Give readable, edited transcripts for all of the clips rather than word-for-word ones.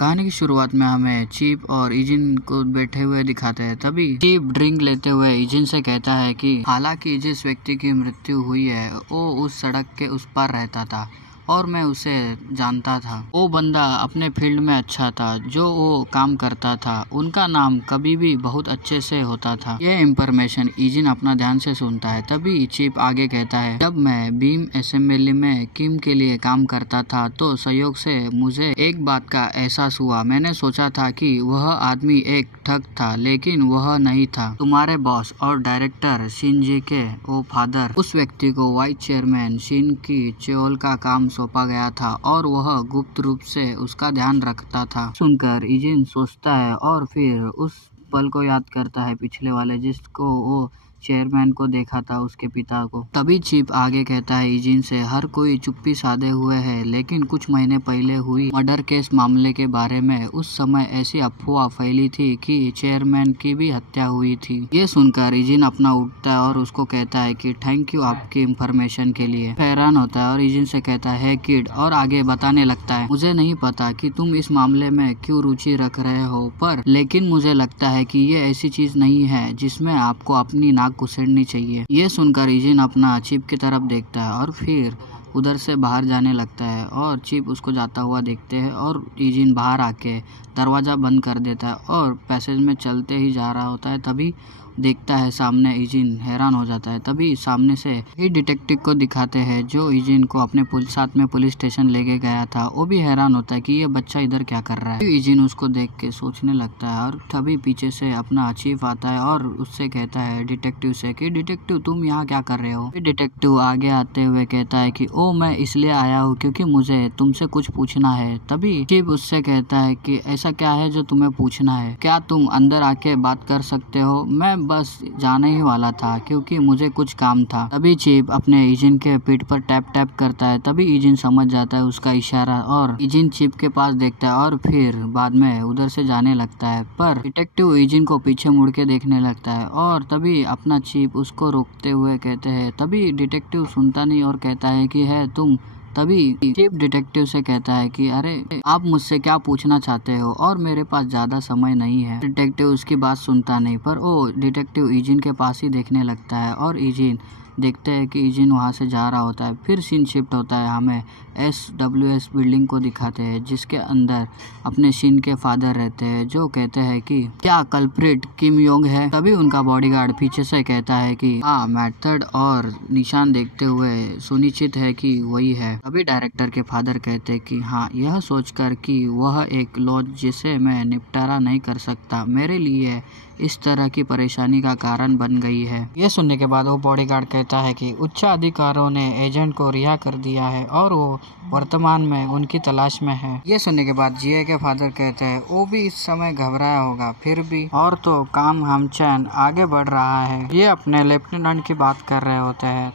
कहानी की शुरुआत में हमें चीप और इजिन को बैठे हुए दिखाते हैं। तभी चीप ड्रिंक लेते हुए इजिन से कहता है कि हालांकि जिस व्यक्ति की मृत्यु हुई है वो उस सड़क के उस पार रहता था और मैं उसे जानता था। वो बंदा अपने फील्ड में अच्छा था, जो वो काम करता था उनका नाम कभी भी बहुत अच्छे से होता था। यह इंफॉर्मेशन इजिन अपना ध्यान से सुनता है। तभी चीप आगे कहता है, जब मैं बीम असेंबली में किम के लिए काम करता था तो संयोग से मुझे एक बात का एहसास हुआ। मैंने सोचा था कि वह आदमी एक ठग था, लेकिन वह नहीं था। तुम्हारे बॉस और डायरेक्टर शिनजी के वो फादर, उस व्यक्ति को वाइस चेयरमैन शिन की चेओल का काम सौंपा गया था और वह गुप्त रूप से उसका ध्यान रखता था। सुनकर इजिन सोचता है और फिर उस पल को याद करता है, पिछले वाले जिसको वो चेयरमैन को देखा था, उसके पिता को। तभी चीप आगे कहता है इजिन से, हर कोई चुप्पी साधे हुए है, लेकिन कुछ महीने पहले हुई मर्डर केस मामले के बारे में उस समय ऐसी अफवाह फैली थी कि चेयरमैन की भी हत्या हुई थी। ये सुनकर इजिन अपना उठता है और उसको कहता है कि थैंक यू आपकी इंफॉर्मेशन के लिए। हैरान होता है और इजिन से कहता है किड, और आगे बताने लगता है, मुझे नहीं पता कि तुम इस मामले में क्यों रुचि रख रहे हो, पर लेकिन मुझे लगता है कि ये ऐसी चीज नहीं है जिसमें आपको अपनी नाक कुचलनी चाहिए। ये सुनकर इजिन अपना चीप की तरफ देखता है और फिर उधर से बाहर जाने लगता है और चीप उसको जाता हुआ देखते हैं और इजिन बाहर आके दरवाजा बंद कर देता है और पैसेज में चलते ही जा रहा होता है। तभी देखता है सामने, इजिन हैरान हो जाता है। तभी सामने से ही डिटेक्टिव को दिखाते हैं जो इजिन को अपने साथ में पुलिस स्टेशन लेके गया था। वो भी हैरान होता है कि ये बच्चा इधर क्या कर रहा है। इजिन उसको देख के सोचने लगता है और तभी पीछे से अपना चीफ आता है और उससे कहता है डिटेक्टिव से कि डिटेक्टिव तुम यहाँ क्या कर रहे हो। डिटेक्टिव आगे आते हुए कहता है कि ओ मैं इसलिए आया हूँ क्योंकि मुझे तुमसे कुछ पूछना है। तभी चीफ उससे कहता है कि ऐसा क्या है जो तुम्हें पूछना है, क्या तुम अंदर आके बात कर सकते हो। मैं बस जाने ही वाला था क्योंकि मुझे कुछ काम था। तभी चीप अपने इजिन के पीठ पर टैप टैप करता है। तभी इजिन समझ जाता है उसका इशारा और इजिन चीप के पास देखता है और फिर बाद में उधर से जाने लगता है। पर डिटेक्टिव इजिन को पीछे मुड़ के देखने लगता है और तभी अपना चीप उसको रोकते हुए कहते हैं। तभी डिटेक्टिव सुनता नहीं और कहता है कि है तुम। तभी चीफ डिटेक्टिव से कहता है कि अरे आप मुझसे क्या पूछना चाहते हो और मेरे पास ज्यादा समय नहीं है। डिटेक्टिव उसकी बात सुनता नहीं, पर वो डिटेक्टिव इजिन के पास ही देखने लगता है और इजिन देखते हैं कि इजिन वहां से जा रहा होता है। फिर सीन शिफ्ट होता है, हमें SWS बिल्डिंग को दिखाते हैं जिसके अंदर अपने शिन के फादर रहते हैं, जो कहते हैं कि क्या कल्प्रिट किम योंग है। तभी उनका बॉडीगार्ड पीछे से कहता है कि हाँ, मेथड और निशान देखते हुए सुनिश्चित है कि वही है। तभी डायरेक्टर के फादर कहते हैं कि हाँ, यह सोचकर कि वह एक लॉज जिसे मैं निपटारा नहीं कर सकता मेरे लिए इस तरह की परेशानी का कारण बन गई है। ये सुनने के बाद वो बॉडीगार्ड कहता है कि उच्च अधिकारियों ने एजेंट को रिहा कर दिया है और वो वर्तमान में उनकी तलाश में है। ये सुनने के बाद जीए के फादर कहते हैं वो भी इस समय घबराया होगा, फिर भी और तो काम हमचैन आगे बढ़ रहा है। ये अपने लेफ्टिनेंट की बात कर रहे होते हैं।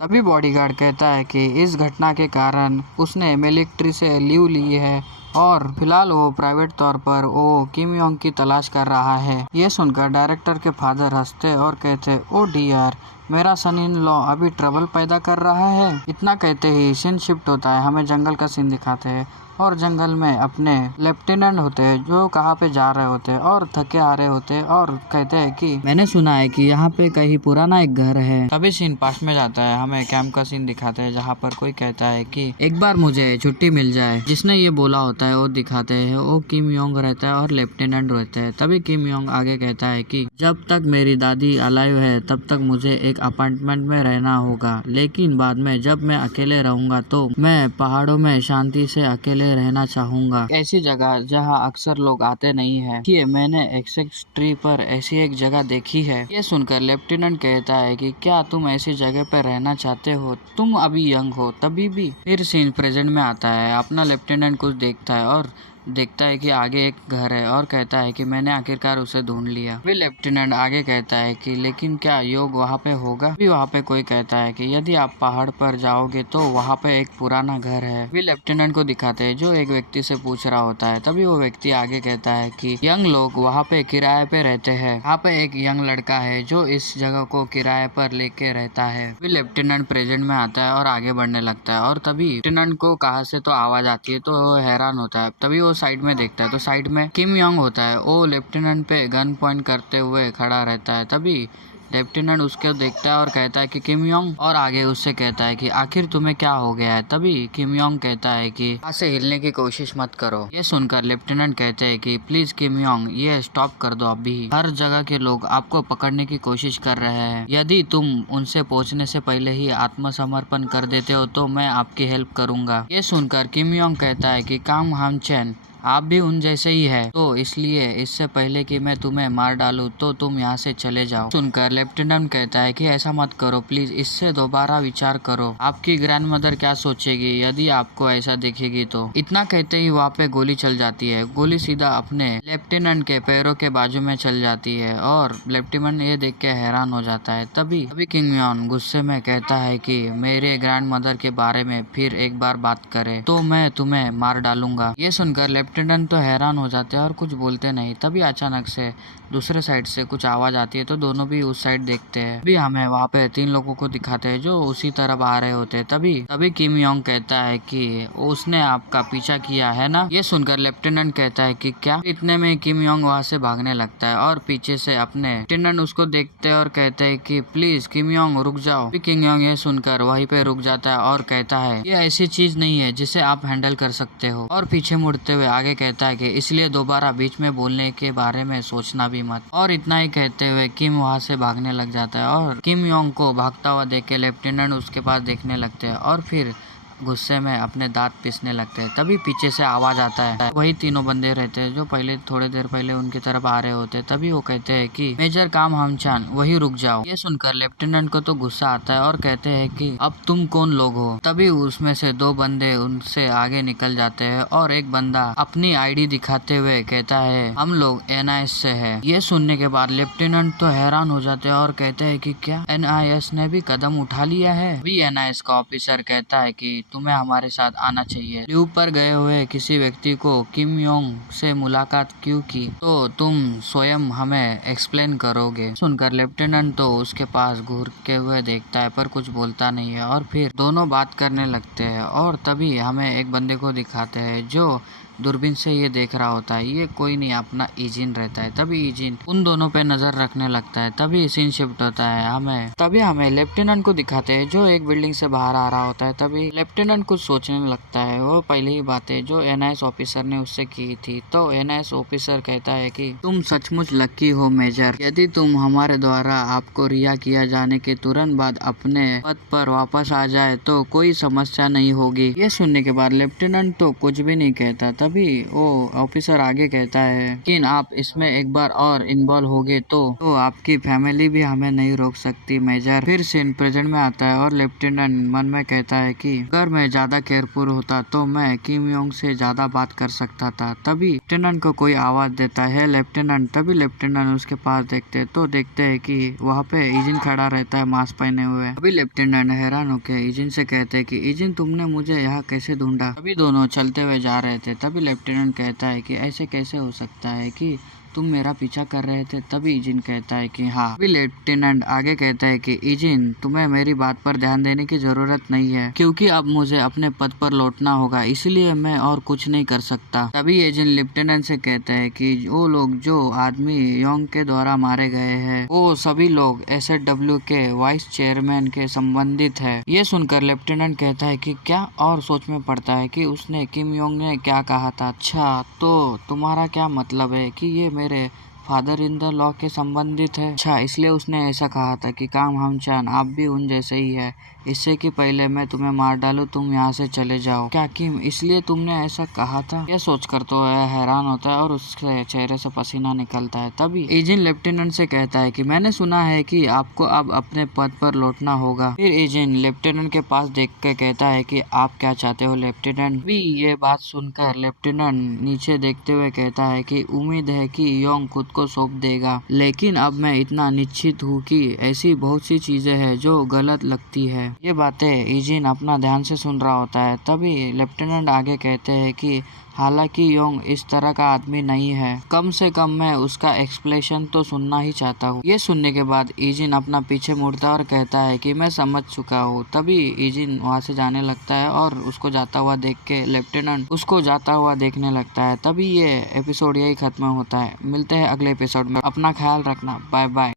तभी बॉडीगार्ड कहता है कि इस घटना के कारण उसने मिलिट्री से लीव ली है और फिलहाल वो प्राइवेट तौर पर वो किम योंग की तलाश कर रहा है। ये सुनकर डायरेक्टर के फादर हंसते और कहते, ओ डियर, मेरा सन इन लॉ अभी ट्रबल पैदा कर रहा है। इतना कहते ही सीन शिफ्ट होता है, हमें जंगल का सीन दिखाते हैं और जंगल में अपने लेफ्टिनेंट होते हैं जो कहाँ पे जा रहे होते हैं और थके आ रहे होते हैं और कहते हैं कि मैंने सुना है कि यहाँ पे कहीं पुराना एक घर है। तभी सीन पास में जाता है, हमें कैंप का सीन दिखाते हैं जहाँ पर कोई कहता है कि एक बार मुझे छुट्टी मिल जाए। जिसने ये बोला होता है वो दिखाते हैं, वो किम योंग रहता है और लेफ्टिनेंट रहते हैं। तभी किम योंग आगे कहता है कि जब तक मेरी दादी अलाइव है तब तक मुझे एक अपार्टमेंट में रहना होगा, लेकिन बाद में जब मैं अकेले रहूंगा तो मैं पहाड़ों में शांति से अकेले रहना चाहूंगा, ऐसी जगह जहां अक्सर लोग आते नहीं है। कि मैंने एक्सेस ट्री पर ऐसी एक जगह देखी है। ये सुनकर लेफ्टिनेंट कहता है कि क्या तुम ऐसी जगह पर रहना चाहते हो, तुम अभी यंग हो। तभी भी फिर सीन प्रेजेंट में आता है, अपना लेफ्टिनेंट कुछ देखता है और देखता है कि आगे एक घर है और कहता है कि मैंने आखिरकार उसे ढूंढ लिया। फिर लेफ्टिनेंट आगे कहता है कि लेकिन क्या योग वहाँ पे होगा। भी वहाँ पे कोई कहता है कि यदि आप पहाड़ पर जाओगे तो वहाँ पे एक पुराना घर है। भी लेफ्टिनेंट को दिखाते हैं जो एक व्यक्ति से पूछ रहा होता है। तभी वो व्यक्ति आगे कहता है कि यंग लोग वहाँ पे किराए पे रहते हैं। यहाँ पे एक यंग लड़का है जो इस जगह को किराए पर लेके रहता है। भी लेफ्टिनेंट प्रेजेंट में आता है और आगे बढ़ने लगता है और तभी लेफ्टिनेंट को कहाँ से तो आवाज आती है तो वो हैरान होता है। तभी वो साइड में देखता है तो साइड में किम योंग होता है। वो लेफ्टिनेंट पे गन पॉइंट करते हुए खड़ा रहता है। तभी लेफ्टिनेंट उसको देखता है और कहता है कि किम योंग, और आगे उससे कहता है कि आखिर तुम्हें क्या हो गया है। तभी किम योंग कहता है कि यहाँ से हिलने की कोशिश मत करो। ये सुनकर लेफ्टिनेंट कहते हैं कि प्लीज किम योंग, ये स्टॉप कर दो अभी। हर जगह के लोग आपको पकड़ने की कोशिश कर रहे हैं। यदि तुम उनसे पहुंचने से पहले ही आत्मसमर्पण कर देते हो तो मैं आपकी हेल्प करूंगा। ये सुनकर किम योंग कहता है कि कांग हम चैन, आप भी उन जैसे ही है, तो इसलिए इससे पहले कि मैं तुम्हें मार डालूं तो तुम यहाँ से चले जाओ। सुनकर लेफ्टिनेंट कहता है कि ऐसा मत करो प्लीज, इससे दोबारा विचार करो। आपकी ग्रैंडमदर क्या सोचेगी यदि आपको ऐसा देखेगी तो। इतना कहते ही वहाँ पे गोली चल जाती है। गोली सीधा अपने लेफ्टिनेंट के पैरों के बाजू में चल जाती है और लेफ्टिनेंट ये देख के हैरान हो जाता है। तभी किम योंग गुस्से में कहता है कि मेरे ग्रैंडमदर के बारे में फिर एक बार बात करे तो मैं तुम्हें मार डालूंगा। ये सुनकर लेफ्टिनेंट तो हैरान हो जाते हैं और कुछ बोलते नहीं। तभी अचानक से दूसरे साइड से कुछ आवाज आती है तो दोनों भी उस साइड देखते हैं। अभी हमें वहाँ पे 3 लोगों को दिखाते हैं जो उसी तरफ आ रहे होते हैं। तभी किम योंग कहता है कि उसने आपका पीछा किया है ना। ये सुनकर लेफ्टिनेंट कहता है कि क्या। इतने में किम योंग वहाँ से भागने लगता है और पीछे से अपने लेफ्टिनेंट उसको देखते हैं और कहते हैं कि प्लीज किम योंग रुक जाओ। किम योंग ये सुनकर वहीं पे रुक जाता है और कहता है ये ऐसी चीज नहीं है जिसे आप हैंडल कर सकते हो, और पीछे मुड़ते हुए आगे कहता है कि इसलिए दोबारा बीच में बोलने के बारे में सोचना भी मत। और इतना ही कहते हुए किम वहाँ से भागने लग जाता है और किम योंग को भागता हुआ देख के लेफ्टिनेंट उसके पास देखने लगते हैं और फिर गुस्से में अपने दांत पीसने लगते हैं। तभी पीछे से आवाज आता है। वही तीनों बंदे रहते हैं जो पहले थोड़ी देर पहले उनकी तरफ आ रहे होते हैं। तभी वो कहते हैं कि मेजर काम हमचान, वही रुक जाओ। ये सुनकर लेफ्टिनेंट को तो गुस्सा आता है और कहते हैं कि अब तुम कौन लोग हो। तभी उसमें से 2 बंदे उनसे आगे निकल जाते हैं और एक बंदा अपनी आईडी दिखाते हुए कहता है हम लोग NIS से है। ये सुनने के बाद लेफ्टिनेंट तो हैरान हो जाते हैं और कहते हैं कि क्या NIS ने भी कदम उठा लिया है। अभी NIS का ऑफिसर कहता है कि तुम्हें हमारे साथ आना चाहिए। लीव पर गए हुए किसी व्यक्ति को किम योंग से मुलाकात क्यों की तो तुम स्वयं हमें एक्सप्लेन करोगे। सुनकर लेफ्टिनेंट तो उसके पास घूर के हुए देखता है पर कुछ बोलता नहीं है और फिर दोनों बात करने लगते हैं। और तभी हमें एक बंदे को दिखाते हैं जो दूरबीन से ये देख रहा होता है। ये कोई नहीं अपना इजिन रहता है। तभी इजिन उन दोनों पे नजर रखने लगता है। तभी सीन शिफ्ट होता है। तभी हमें लेफ्टिनेंट को दिखाते हैं जो एक बिल्डिंग से बाहर आ रहा होता है। तभी लेफ्टिनेंट कुछ सोचने लगता है। वो पहले ही बातें जो NIS ऑफिसर ने उससे की थी। तो NIS ऑफिसर कहता है कि तुम सचमुच लकी हो मेजर, यदि तुम हमारे द्वारा आपको रिहा किया जाने के तुरंत बाद अपने पद पर वापस आ जाए तो कोई समस्या नहीं होगी। ये सुनने के बाद लेफ्टिनेंट तो कुछ भी नहीं कहता। तभी वो ऑफिसर आगे कहता है कि आप इसमें एक बार और इन्वॉल्व होगे तो आपकी फैमिली भी हमें नहीं रोक सकती मेजर। फिर सीन प्रेजेंट में आता है और लेफ्टिनेंट मन में कहता है कि अगर मैं ज्यादा केयरफुल होता तो मैं किम योंग से ज्यादा बात कर सकता था। तभी लेफ्टिनेंट को कोई आवाज देता है लेफ्टिनेंट। तभी लेफ्टिनेंट उसके पास देखते हैं कि वहाँ पे इजिन खड़ा रहता है मास्क पहने हुए। अभी लेफ्टिनेंट हैरान होकर इजिन से कहते हैं कि इजिन तुमने मुझे यहाँ कैसे ढूंढा। अभी दोनों चलते हुए जा रहे थे। तभी लेफ्टिनेंट कहता है कि ऐसे कैसे हो सकता है कि तुम मेरा पीछा कर रहे थे। तभी इजिन कहता है कि हाँ। अभी लेफ्टिनेंट आगे कहता है कि इजिन तुम्हें मेरी बात पर ध्यान देने की जरूरत नहीं है क्योंकि अब मुझे अपने पद पर लौटना होगा, इसलिए मैं और कुछ नहीं कर सकता। तभी इजिन लेफ्टिनेंट से कहते हैं कि वो लोग जो आदमी योंग के द्वारा मारे गए हैं वो सभी लोग SW के वाइस चेयरमैन के संबंधित है। ये सुनकर लेफ्टिनेंट कहता है कि क्या, और सोच में पड़ता है कि उसने किम योंग ने क्या कहा था। अच्छा, तो तुम्हारा क्या मतलब है कि ये मेरे फादर इन द लॉ के संबंधित है। अच्छा, इसलिए उसने ऐसा कहा था कि काम हमचान आप भी उन जैसे ही है, इससे कि पहले मैं तुम्हें मार डालूं तुम यहाँ से चले जाओ। क्या किम, इसलिए तुमने ऐसा कहा था। यह सोचकर तो हैरान होता है और उसके चेहरे से पसीना निकलता है। तभी इजिन लेफ्टिनेंट से कहता है कि मैंने सुना है कि आपको अब अपने पद पर लौटना होगा। फिर इजिन लेफ्टिनेंट के पास देख के कहता है कि आप क्या चाहते हो लेफ्टिनेंट। भी ये बात सुनकर लेफ्टिनेंट नीचे देखते हुए कहता है कि उम्मीद है कि योंग खुद को सौंप देगा, लेकिन अब मैं इतना निश्चित हूँ कि ऐसी बहुत सी चीजें हैं जो गलत लगती है। ये बातें ईजिन अपना ध्यान से सुन रहा होता है। तभी लेफ्टिनेंट आगे कहते हैं कि हालांकि योंग इस तरह का आदमी नहीं है, कम से कम मैं उसका एक्सप्लेनेशन तो सुनना ही चाहता हूँ। ये सुनने के बाद ईजिन अपना पीछे मुड़ता है और कहता है कि मैं समझ चुका हूँ। तभी ईजिन वहाँ से जाने लगता है और उसको जाता हुआ देख के लेफ्टिनेंट उसको जाता हुआ देखने लगता है। तभी ये एपिसोड यही खत्म होता है। मिलते हैं अगले एपिसोड में। अपना ख्याल रखना। Bye bye.